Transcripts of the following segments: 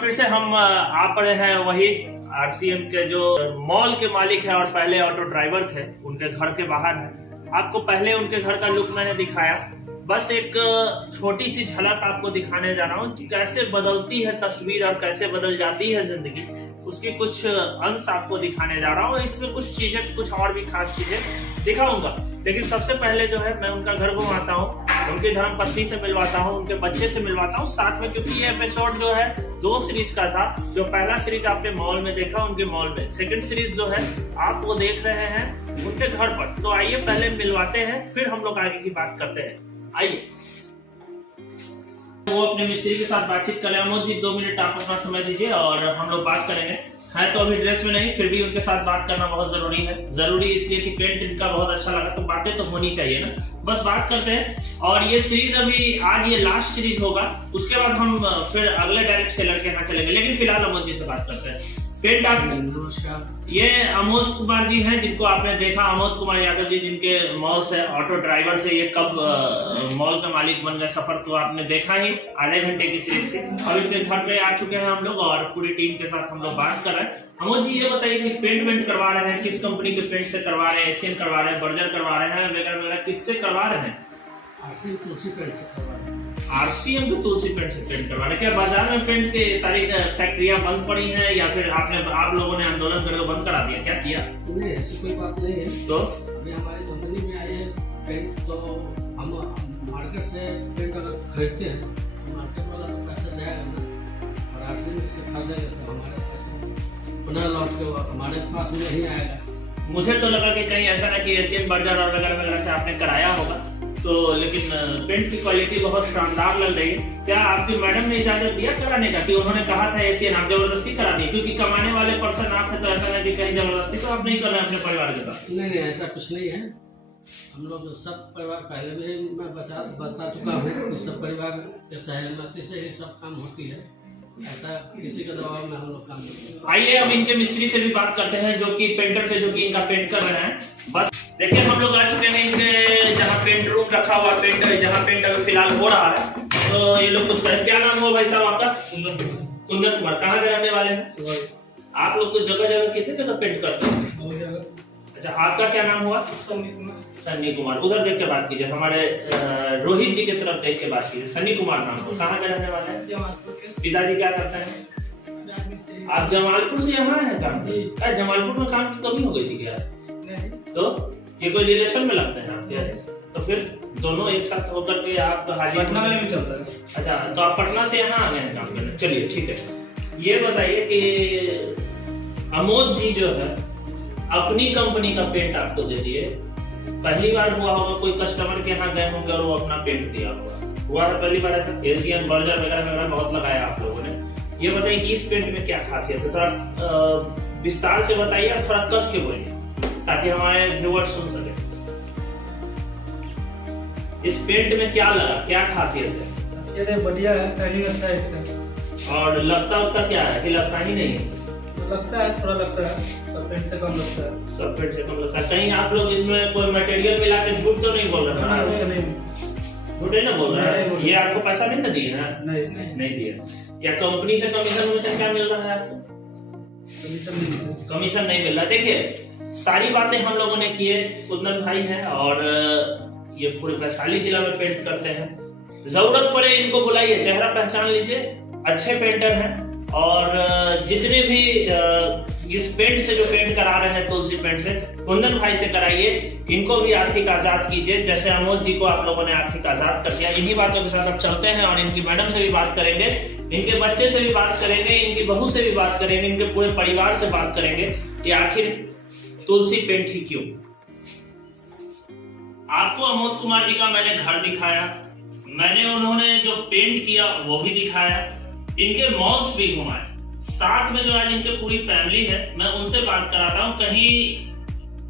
फिर से हम आ पड़े हैं वही आरसीएम के जो मॉल के मालिक है और पहले ऑटो ड्राइवर थे, उनके घर के बाहर है। आपको पहले उनके घर का लुक मैंने दिखाया, बस एक छोटी सी झलक आपको दिखाने जा रहा हूँ कि कैसे बदलती है तस्वीर और कैसे बदल जाती है जिंदगी, उसकी कुछ अंश आपको दिखाने जा रहा हूँ। इसमें कुछ चीजें, कुछ और भी खास चीजें दिखाऊंगा, लेकिन सबसे पहले जो है मैं उनका घर घुमाता हूँ, उनकी धर्मपत्नी से मिलवाता हूँ, उनके बच्चे से मिलवाता हूँ साथ में, क्योंकि ये एपिसोड जो है 2 सीरीज का था। जो पहला सीरीज आपने मॉल में देखा, उनके मॉल में, सेकंड सीरीज जो है आप वो देख रहे हैं उनके घर पर। तो आइए पहले मिलवाते हैं, फिर हम लोग आगे की बात करते हैं। आइए, वो अपने मिस्त्री के साथ बातचीत कर रहे हैं। अमोद जी 2 मिनट आप अपना समय दीजिए और हम लोग बात करेंगे। है तो अभी ड्रेस में नहीं, फिर भी उनके साथ बात करना बहुत जरूरी है। जरूरी इसलिए कि पेंट इनका बहुत अच्छा लगा, तो बातें तो होनी चाहिए ना। बस बात करते हैं। और ये सीरीज अभी आज ये लास्ट सीरीज होगा, उसके बाद हम फिर अगले डायरेक्ट सेलर के यहाँ चलेंगे। लेकिन फिलहाल अमोद जी से बात करते हैं। पेंट आप, नमस्कार, ये अमोद कुमार जी हैं जिनको आपने देखा, अमोद कुमार यादव जी, जिनके मॉल से ऑटो ड्राइवर से ये कब मॉल का मालिक बन गए, सफर तो आपने देखा ही आधे घंटे की सीरीज से। अब इनके घर पे आ चुके हैं हम लोग और पूरी टीम के साथ हम लोग बात कर रहे हैं। अमोद जी ये बताइए कि पेंट वेंट करवा रहे हैं, किस कंपनी के पेंट से करवा रहे हैं? एशियन करवा रहे हैं, बर्जर करवा रहे हैं, वगैरह वगैरह, किससे करवा रहे हैं? आरसीएम तुलसी पेंट से करवा रहे हैं। आरसीएम के तुलसी पेंट से पेंट करवा रहे हैं। क्या बाजार में पेंट के सारी फैक्ट्रियां बंद पड़ी हैं या फिर आप लोगों ने आंदोलन करके बंद करा दिया, क्या किया? नहीं, ऐसी कोई बात नहीं है। तो अभी हमारी कंपनी में आए हैं पेंट, तो हम मार्केट से पेंट अगर खरीदते हैं तो मार्केट वाला तो पैसा जाएगा ना, और आरसीएम से खरीदेंगे तो हमारे पैसे पुनः लौट के हमारे पास में नहीं आएगा। मुझे तो लगा कि कहीं ऐसा ना कि एशियन बर्जर और वगैरह वगैरह से आपने कराया होगा, तो लेकिन पेंट की क्वालिटी बहुत शानदार लग रही है। क्या आपकी मैडम ने इजाजत दिया कराने का, कि उन्होंने कहा था एशियन, आप जबरदस्ती करा दी? क्योंकि कमाने वाले पर्सन आप है, तो ऐसा नहीं कि कहीं जबरदस्ती तो आप नहीं कर रहे हैं अपने परिवार के साथ। नहीं, ऐसा कुछ नहीं है। हम लोग सब परिवार, पहले भी मैं बता चुका हूँ कि सब परिवार के सहमति से ही सब काम होती है, ऐसा किसी के दबाव में हम लोग काम करते हैं। आइए अब इनके मिस्त्री से भी बात करते हैं, जो कि पेंटर से, जो कि इनका पेंट कर रहे हैं। बस देखिए, हम लोग आ चुके हैं इनके जहाँ पेंट रूम रखा हुआ, पेंट जहाँ पेंट अभी फिलहाल हो रहा है। तो ये लोग कुछ करें। क्या नाम हुआ भाई साहब आपका? कुंदन कुमार। कहाँ के रहने वाले हैं आप लोग? तो जगह जगह कितने जगह पेंट करते हैं? अच्छा, आपका क्या नाम हुआ? सन्नी कुमार। उधर देख के बात कीजिए, हमारे रोहित जी की तरफ देख के बात कीजिए। सन्नी कुमार नाम हो, कहाँ के रहने वाले हैं? पिताजी क्या करते हैं? आप जमालपुर से यहाँ है काम? जमालपुर में काम की कमी हो गई थी क्या? तो ये कोई रिलेशन में लगते हैं आपके? तो फिर दोनों एक साथ होकर के आप पटना में भी चलता है। अच्छा, तो आप पटना से यहाँ आ गए हैं काम करने। चलिए ठीक है। ये बताइए कि अमोद जी जो है अपनी कंपनी का पेंट आपको दे दिए, पहली बार हुआ होगा कोई कस्टमर के यहाँ गए होंगे और वो अपना पेंट दिया हुआ है पहली बार ऐसा? एशियन बर्जर वगैरह वगैरह बहुत लगाया आप लोगों ने। ये बताइए कि इस पेंट में क्या खासियत है, थोड़ा विस्तार से बताइए और थोड़ा कस के बोलिए ताकि हमारे व्यूअर्स सुन सके। इस पेंट में क्या लगा, क्या खासियत है? खासियत है, बढ़िया है, शाइनिंग अच्छा है इसका। और लगता क्या है कि लगता ही नहीं है? तो लगता है, थोड़ा लगता है, सब पेंट से कम लगता है। सब पेंट से कम लगता है। कहीं आप लोग इसमें कोई मटेरियल मिला के झूठ तो नहीं बोल रहे हैं? झूठ नहीं ना बोल रहे हैं? ये आपको पैसा नहीं ना दिए हैं? नहीं दिए। या कंपनी से कमीशन क्या मिल रहा है आपको? कमीशन नहीं मिल रहा। देखिए, सारी बातें हम लोगों ने किए, कुंदन भाई हैं और ये पूरे वैशाली जिला में पेंट करते हैं। जरूरत पड़े इनको बुलाइए, चेहरा पहचान लीजिए, अच्छे पेंटर हैं। और जितने भी इस पेंट से जो पेंट करा रहे हैं तुलसी पेंट से, कुंदन भाई से कराइए। इनको भी आर्थिक आजाद कीजिए, जैसे अमोद जी को आप लोगों ने आर्थिक आजाद कर दिया। इन्हीं बातों के साथ अब चलते हैं और इनकी मैडम से भी बात करेंगे, इनके बच्चे से भी बात करेंगे, इनकी बहू से भी बात करेंगे, इनके पूरे परिवार से बात करेंगे कि आखिर तुलसी पेंट ही क्यों। आपको अमोद कुमार जी का मैंने घर दिखाया, मैंने उन्होंने जो पेंट किया वो भी दिखाया, इनके मॉल्स भी घुमाए, साथ में जो आज इनके पूरी फैमिली है मैं उनसे बात कराता हूँ। कहीं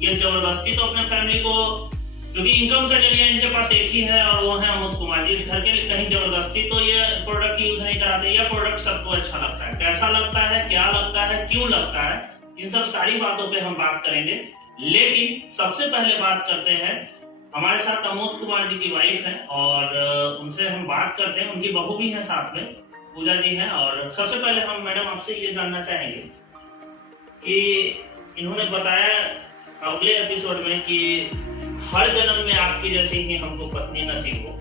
ये जबरदस्ती तो अपने फैमिली को, क्योंकि इनकम का जरिया इनके पास एक ही है और वो है अमोद कुमार जी, इस घर के लिए कहीं जबरदस्ती तो ये प्रोडक्ट यूज नहीं कराते। यह प्रोडक्ट सबको अच्छा लगता है, कैसा लगता है, क्या लगता है, क्यों लगता है, इन सब सारी बातों पे हम बात करेंगे। लेकिन सबसे पहले बात करते हैं, हमारे साथ अमोद कुमार जी की वाइफ है और उनसे हम बात करते हैं, उनकी बहू भी है साथ में। पूजा जी हैं। और सबसे पहले हम मैडम आपसे ये जानना चाहेंगे कि इन्होंने बताया अगले एपिसोड में कि हर जन्म में आपकी जैसी ही हमको पत्नी नसीब हो।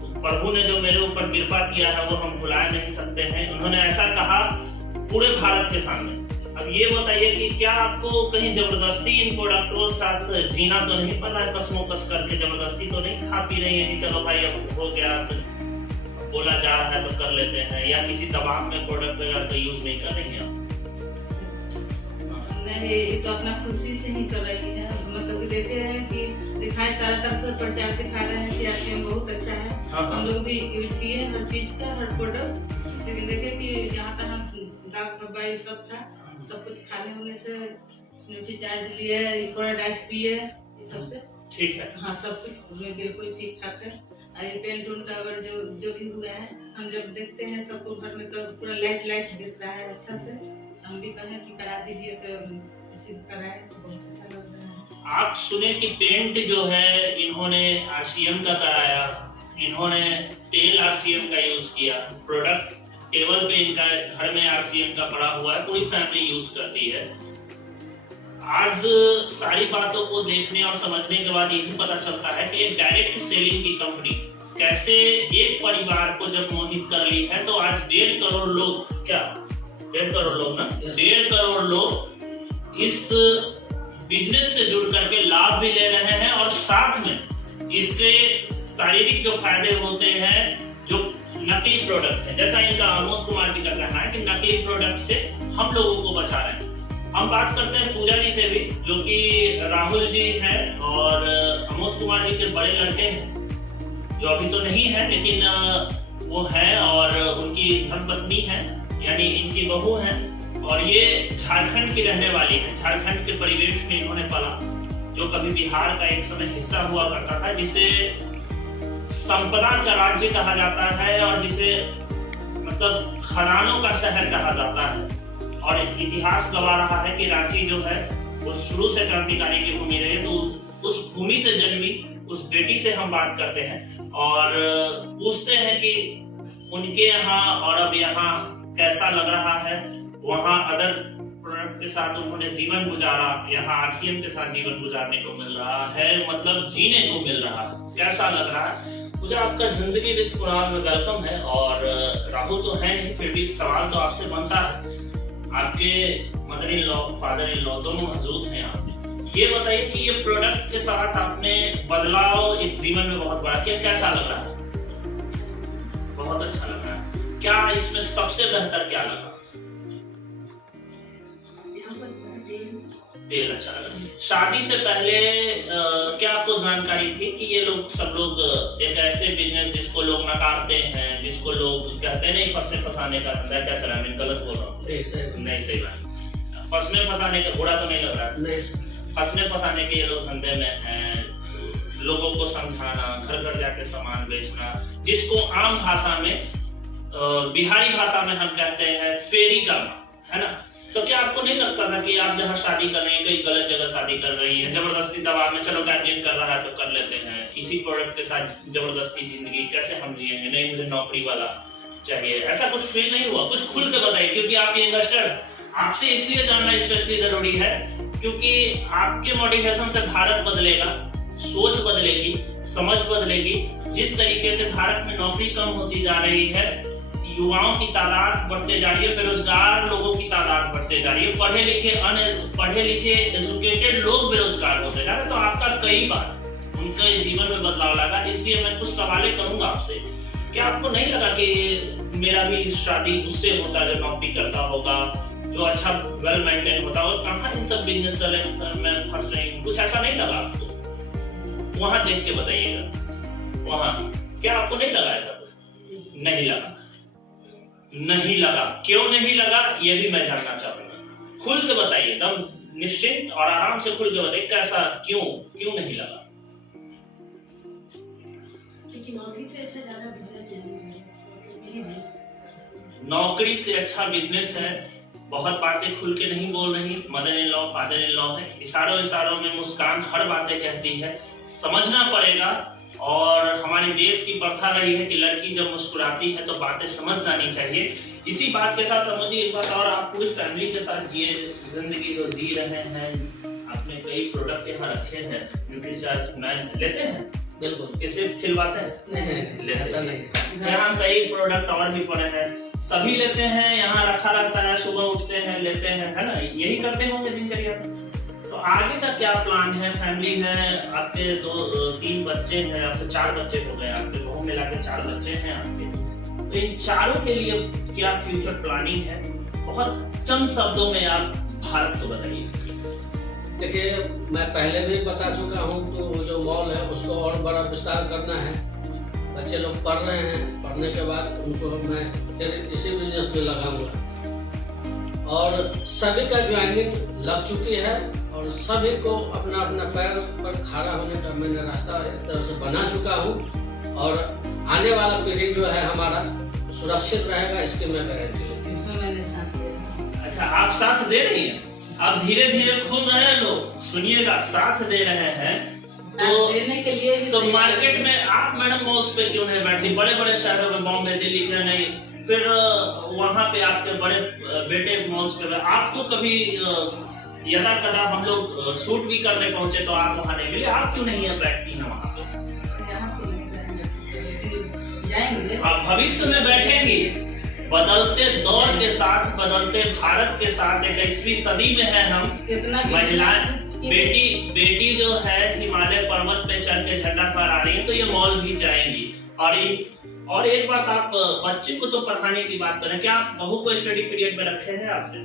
तो प्रभु ने जो मेरे ऊपर कृपा किया है वो हम भुला नहीं सकते हैं। उन्होंने ऐसा कहा पूरे भारत के सामने। अब ये बताइए कि क्या आपको कहीं जबरदस्ती इन प्रोडक्टों के साथ जीना तो नहीं पड़ रहा है? कसमोकस करके जबरदस्ती तो नहीं खा पी रही है कि चलो भाई अब हो गया, तो बोला जा रहा है तो कर लेते हैं, या किसी दबाव में प्रोडक्ट वगैरह तो यूज नहीं कर रही है? नहीं, ये तो अपना खुशी से ही कर रही है। मतलब कि देखे हैं कि दिखाए सारा तरफ से प्रचार दिखा रहे हैं कि आरसीएम बहुत अच्छा है। हम लोग भी यूज किए हर चीज का, हर प्रोडक्ट। लेकिन देखे कि जहाँ तक हम दाग धब्बा सब था, सब कुछ खाने होने से न्यूट्रीचार्ज लिए, थोड़ा डाइट पिए, ये सबसे ठीक है। हाँ, सब कुछ बिल्कुल ठीक ठाक है। ये पेंट उंट का अगर जो भी हुआ है, हम जब देखते हैं सबको घर में तो पूरा लाइट दिख रहा है अच्छा से। हम भी कहें कि करा दीजिए तो किसी कराए तो बहुत अच्छा लग रहा है। आप सुने कि पेंट जो है इन्होंने आरसीएम का कराया, इन्होंने तेल आरसीएम का यूज किया, प्रोडक्ट टेबल पे इनका घर में आरसीएम का पड़ा हुआ है, पूरी फैमिली यूज करती है। आज सारी बातों को देखने और समझने के बाद यही पता चलता है कि एक डायरेक्ट सेलिंग की कंपनी कैसे एक परिवार को जब मोहित कर ली है, तो आज 1.5 करोड़ लोग, क्या 1.5 करोड़ लोग ना, 1.5 करोड़ लोग इस बिजनेस से जुड़ करके लाभ भी ले रहे हैं, और साथ में इसके शारीरिक जो फायदे होते हैं, जो नकली प्रोडक्ट है, जैसा इनका अमोद कुमार जी का कहना है कि नकली प्रोडक्ट से हम लोगों को बचा रहे हैं। हम बात करते हैं पूजा जी से भी, जो कि राहुल जी हैं और अमोद कुमार जी के बड़े लड़के हैं, जो अभी तो नहीं है लेकिन वो है, और उनकी धर्मपत्नी है, यानी इनकी बहू है, और ये झारखंड की रहने वाली है। झारखंड के परिवेश में इन्होंने पला, जो कभी बिहार का एक समय हिस्सा हुआ करता था, जिसे संपदा का राज्य कहा जाता है और जिसे मतलब खदानों का शहर कहा जाता है। और इतिहास गवा रहा है कि रांची जो है वो शुरू से क्रांतिकारी की भूमि रही। तो उस भूमि से जन्मी उस बेटी से हम बात करते हैं और पूछते हैं कि उनके यहाँ और अब यहाँ कैसा लग रहा है। वहाँ अदर प्रोडक्ट के साथ उन्होंने जीवन गुजारा, यहाँ आरसीएम के साथ जीवन गुजारने को मिल रहा है, मतलब जीने को मिल रहा है। कैसा लग रहा है? मुझे आपका जिंदगी विद कुणाल में वेलकम है। और राहुल तो है नहीं, फिर भी सवाल तो आपसे बनता है। आपके mother in law, father in law दोनों मौजूद हैं यहाँ पे। ये बताइए कि ये प्रोडक्ट के साथ आपने बदलाव एक जीवन में बहुत बड़ा किया, कैसा लग रहा है? बहुत अच्छा लग रहा है। क्या इसमें सबसे बेहतर क्या लगा? तेल अच्छा लगा। शादी से पहले क्या आपको जानकारी थी कि ये लोग सब लोग एक ऐसे बिजनेस जिसको लोग नकारते हैं, जिसको लोग कहते हैं नहीं फंसने फंसाने का धंधा, कैसा रहा? मैं गलत बोल रहा हूँ? नहीं, सही बात। फंसने फंसाने का बुरा तो नहीं लग रहा? नहीं, फंसने फंसाने के ये लोग धंधे में हैं। लोगों को समझाना, घर घर जाके सामान बेचना, जिसको आम भाषा में बिहारी भाषा में हम कहते हैं फेरी काम, है ना? तो क्या आपको नहीं लगता था कि आप जहाँ शादी कर रही हैं कहीं गलत जगह शादी कर रही है, जबरदस्ती दबाव में, चलो गार्जियन कर रहा है तो कर लेते हैं, इसी प्रोडक्ट के साथ जबरदस्ती जिंदगी कैसे हम जिएंगे? नहीं, मुझे नौकरी वाला चाहिए, ऐसा कुछ फील नहीं हुआ? कुछ खुल के बताइए, क्योंकि आप ये इन्वेस्टर, आपसे इसलिए जानना स्पेशली जरूरी है क्योंकि आपके मोटिवेशन से भारत बदलेगा, सोच बदलेगी, समझ बदलेगी। जिस तरीके से भारत में नौकरी कम होती जा रही है, युवाओं की तादाद बढ़ते जा रही है, बेरोजगार लोगों की तादाद बढ़ते जा रही है, पढ़े लिखे एजुकेटेड लोग बेरोजगार होते जा रहे हैं, तो आपका कई बार उनके जीवन में बदलाव लगा। इसलिए मैं कुछ सवाल करूंगा आपसे। क्या आपको नहीं लगा कि मेरा भी शादी उससे होता जो नौकरी करता होगा, जो अच्छा वेल मेंटेन होता, और कहाँ इन सब बिजनेस में फंस रही हूँ? कुछ ऐसा नहीं लगा आपको? वहां देख के बताइएगा, वहां क्या आपको नहीं लगा ऐसा? कुछ नहीं लगा? नहीं लगा। क्यों नहीं लगा ये भी मैं जानना चाहूंगा। खुल के बताइए, एकदम निश्चिंत और आराम से खुल के बताइए, कैसा, क्यों नहीं लगा? नौकरी से अच्छा ज्यादा बिजनेस है। नौकरी से अच्छा बिजनेस है। बहुत बातें खुल के नहीं बोल रही, mother in law, father in law है, इशारों में मुस्कान हर बातें कहती है। समझना पड़ेगा और हमारे देश की प्रथा रही है कि लड़की जब मुस्कुराती है तो बातें समझ जानी चाहिए। इसी बात के साथ मुझे एक बात और, आप पूरी फैमिली के साथ ये जिंदगी जो जी रहे हैं, आपने कई प्रोडक्ट यहाँ रखे हैं, न्यूट्रीचार्ज लेते हैं? बिल्कुल। ये सिर्फ खिलवाते हैं? नहीं, ऐसा नहीं। यहाँ कई प्रोडक्ट और भी पड़े हैं, सभी लेते हैं, यहाँ रखा रहता है, सुबह उठते हैं लेते हैं, है ना? यही करते होंगे दिनचर्या में। तो आगे का क्या प्लान है? फैमिली है आपके, 2-3 बच्चे हैं, आपसे 4 बच्चे हो गए, आपके बहू मिला के 4 बच्चे हैं आपके, तो इन चारों के लिए क्या फ्यूचर प्लानिंग है? बहुत चंद शब्दों में आप भारत को बताइए। देखिए, मैं पहले भी बता चुका हूँ, तो वो जो मॉल है उसको और बड़ा विस्तार करना है। बच्चे लोग पढ़ रहे हैं, पढ़ने के बाद उनको मैं फिर इसी बिजनेस में लगाऊंगा। और सभी का ज्वाइनिंग लग चुकी है और सभी को अपना अपना पैर पर खड़ा होने का मैंने रास्ता एक तरह से बना चुका हूँ। और आने वाला पीढ़ी जो है हमारा सुरक्षित रहेगा, इसकी मैं गारंटी लेती हूँ। अच्छा, आप साथ दे रही हैं? आप धीरे धीरे खुल रहे हैं, लोग सुनिएगा, साथ दे रहे हैं देने के लिए तो मार्केट में आप मैडम मॉल्स पे क्यों नहीं बैठती? बड़े बड़े शहरों में, बॉम्बे, दिल्ली क्यों नहीं? फिर वहाँ पे आपके बड़े बेटे मॉल्स पे, आपको कभी यदा कदा हम लोग शूट भी करने पहुंचे तो आप वहाँ नहीं मिले, आप क्यों नहीं बैठती हैं वहाँ पे? आप भविष्य में बैठेंगी। बदलते दौर के साथ, बदलते भारत के साथ, 21वीं सदी में है हम। महिलाएं, बेटी जो है हिमालय पर्वत पे चढ़ के झंडा फहरा रही है, तो ये मॉल भी जाएंगी। और एक बात, आप बच्चे को तो पढ़ाने की बात करें, क्या आप बहू को स्टडी पीरियड में रखे हैं आपने?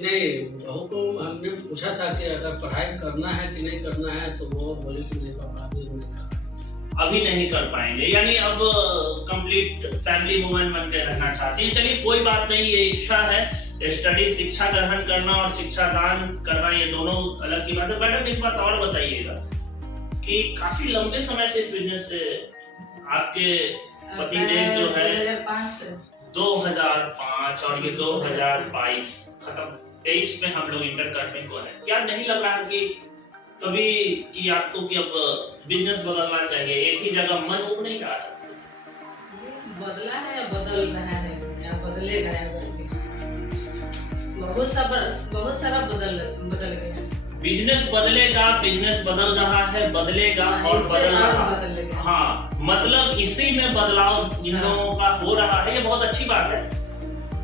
नहीं, बहू को हमने पूछा था कि अगर पढ़ाई करना है कि नहीं करना है, तो वो बोले कि नहीं पापा अभी नहीं कर पाएंगे, यानी अब कंप्लीट फैमिली वुमन बन के रहना चाहती है। चलिए कोई बात नहीं, ये इच्छा है। स्टडी, शिक्षा ग्रहण करना और शिक्षा दान करना, ये दोनों अलग की बात है। मैडम एक बात और बताइएगा कि काफी लंबे समय से इस बिजनेस से आपके पतिदेव जो है 2005 और ये 2022 खत्म, 23 में हम लोग इंटर करने को है। क्या नहीं लग रहा कि कभी कि आपको कि अब बिजनेस बदलना चाहिए? एक ही जगह मन उब नहीं रहा है? बदला है, बदल रहा है या बदलेगा है, बहुत सारा बदल गया। बिजनेस बदलेगा, बिजनेस बदल रहा है, बदलेगा और बदल रहा है। हाँ, मतलब इसी में बदलाव इन लोगों का हो रहा है, ये बहुत अच्छी बात है।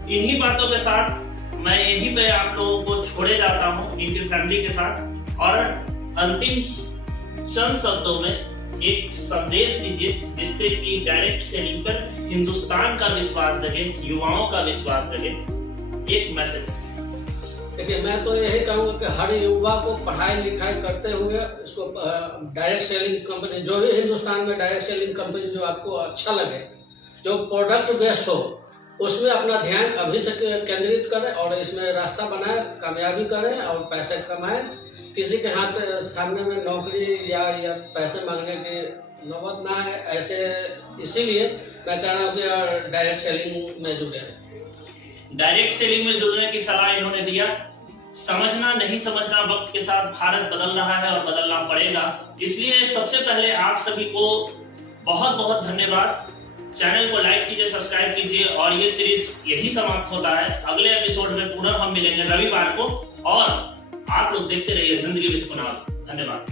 इन्हीं बातों के साथ मैं यहीं पे आप लोगों को छोड़े जाता हूँ इनकी फैमिली के साथ, और अंतिम चंद शब्दों में एक संदेश दीजिए जिससे कि डायरेक्ट सेलिंग पर हिंदुस्तान का विश्वास जगे, युवाओं का विश्वास जगे। एक मैसेज। देखिए, मैं तो यही कहूँगा कि हर युवा को पढ़ाई लिखाई करते हुए इसको डायरेक्ट सेलिंग कंपनी, जो भी हिंदुस्तान में डायरेक्ट सेलिंग कंपनी जो आपको अच्छा लगे, जो प्रोडक्ट बेस्ड हो, उसमें अपना ध्यान अभी से केंद्रित करें और इसमें रास्ता बनाए, कामयाबी करें और पैसे कमाएं। किसी के हाथ सामने में नौकरी या पैसे मांगने की नौबत ना है। ऐसे इसीलिए मैं कह रहा हूँ कि डायरेक्ट सेलिंग में जुड़े। डायरेक्ट सेलिंग में जुड़ने की सलाह इन्होंने दिया। समझना नहीं समझना, वक्त के साथ भारत बदल रहा है और बदलना पड़ेगा। इसलिए सबसे पहले आप सभी को बहुत बहुत धन्यवाद। चैनल को लाइक कीजिए, सब्सक्राइब कीजिए, और ये सीरीज यही समाप्त होता है। अगले एपिसोड में पुनः हम मिलेंगे रविवार को, और आप लोग देखते रहिए जिंदगी विद कुणाल। धन्यवाद।